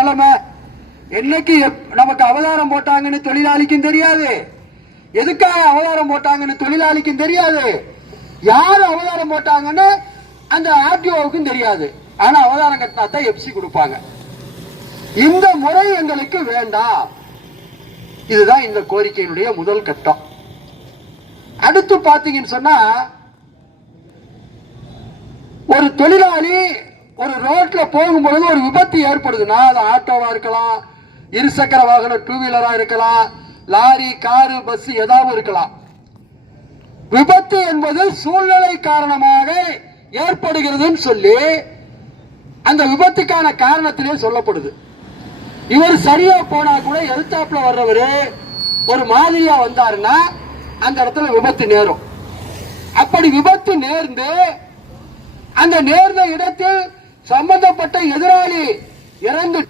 நிலைமை என்னைக்கு நமக்கு அவதாரம் போட்டாங்கன்னு தொழிலாளிக்கும் தெரியாது. எதுக்காக அவதாரம் போட்டாங்கன்னு தொழிலாளிக்கும் தெரியாது. யார் அவதாரம் போட்டாங்கன்னு அந்த ஆர்டிஓவுக்கும் தெரியாது. ஆனா அவதாரம் கட்டினா தான் எப்சி கொடுப்பாங்க. இந்த முறை எங்களுக்கு வேண்டாம். இதுதான் இந்த கோரிக்கையினுடைய முதல் கட்டம். அடுத்து பாத்தீங்கன்னு சொன்னா ஒரு தொழிலாளி ஒரு ரோட்ல போகும்பொழுது ஒரு விபத்து ஏற்படுதுன்னா அது ஆட்டோவா இருக்கலாம் இருசக்கர வாகனம் டூ வீலரா இருக்கலாம் லாரி காரு பஸ் ஏதாவது இருக்கலாம். விபத்து என்பது சூழ்நிலை காரணமாக ஏற்படுகிறதுன்னு சொல்லி அந்த விபத்துக்கான காரணத்திலே சொல்லப்படுது. இவர் சரியா போனா கூட எழுத்தாப்புல வர்றவர் ஒரு மாதிரியா வந்தாருன்னா அந்த இடத்துல விபத்து நேரும். அப்படி விபத்து நேர்ந்து அந்த நேர்ந்த இடத்தில் சம்பந்தப்பட்ட எதிராளி இறந்து